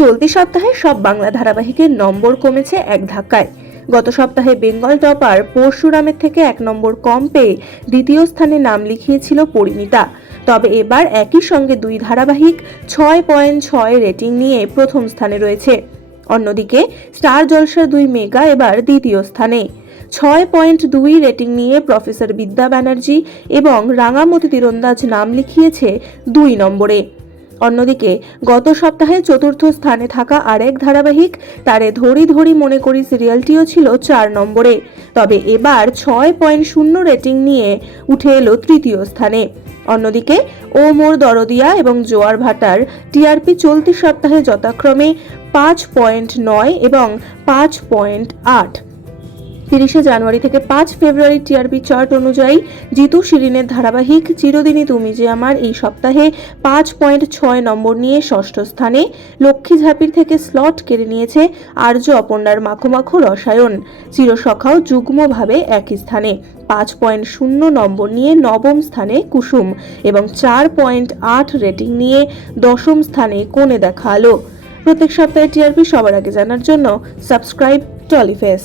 চলতি সপ্তাহে সব বাংলা ধারাবাহিকের নম্বর কমেছে এক ধাক্কায়। গত সপ্তাহে বেঙ্গল টপার পরশুরামের থেকে 1 নম্বর কম পেয়ে দ্বিতীয় স্থানে নাম লিখিয়েছিল পরিণীতা। তবে এবার একই সঙ্গে দুই ধারাবাহিক 6.6 রেটিং নিয়ে প্রথম স্থানে রয়েছে। অন্যদিকে স্টার জলসার দুই মেগা এবার দ্বিতীয় স্থানে। 6.2 রেটিং নিয়ে প্রফেসর বিদ্যা ব্যানার্জি এবং রাঙামতি তীরন্দাজ নাম লিখিয়েছে 2 নম্বরে। অন্যদিকে গত সপ্তাহে চতুর্থ স্থানে থাকা আরেক ধারাবাহিক তারে ধরি ধরি মনে করি সিরিয়ালটিও ছিল 4 নম্বরে। তবে এবার 6.0 রেটিং নিয়ে উঠে এলো তৃতীয় স্থানে। অন্যদিকে ও মোর দরদিয়া এবং জোয়ার ভাটার টিআরপি চলতি সপ্তাহে যথাক্রমে 5.9 এবং 5.8। 30শে জানুয়ারি থেকে 5 ফেব্রুয়ারি টিআরপি চার্ট অনুযায়ী জিতু শিরিনের ধারাবাহিক চিরদিনই তুমি যে আমার এই সপ্তাহে 5.6 নম্বর নিয়ে ষষ্ঠ স্থানে। লক্ষ্মী ঝাঁপির থেকে স্লট কেড়ে নিয়েছে আর্য অপর্ণার মাখো মাখো রসায়ন। চিরসখাও যুগ্মভাবে একই স্থানে 5.0 নম্বর নিয়ে নবম স্থানে কুসুম এবং 4.8 রেটিং নিয়ে দশম স্থানে কোণে দেখা আলো। প্রত্যেক সপ্তাহে টিআরপি সবার আগে জানার জন্য সাবস্ক্রাইব টলিফেস।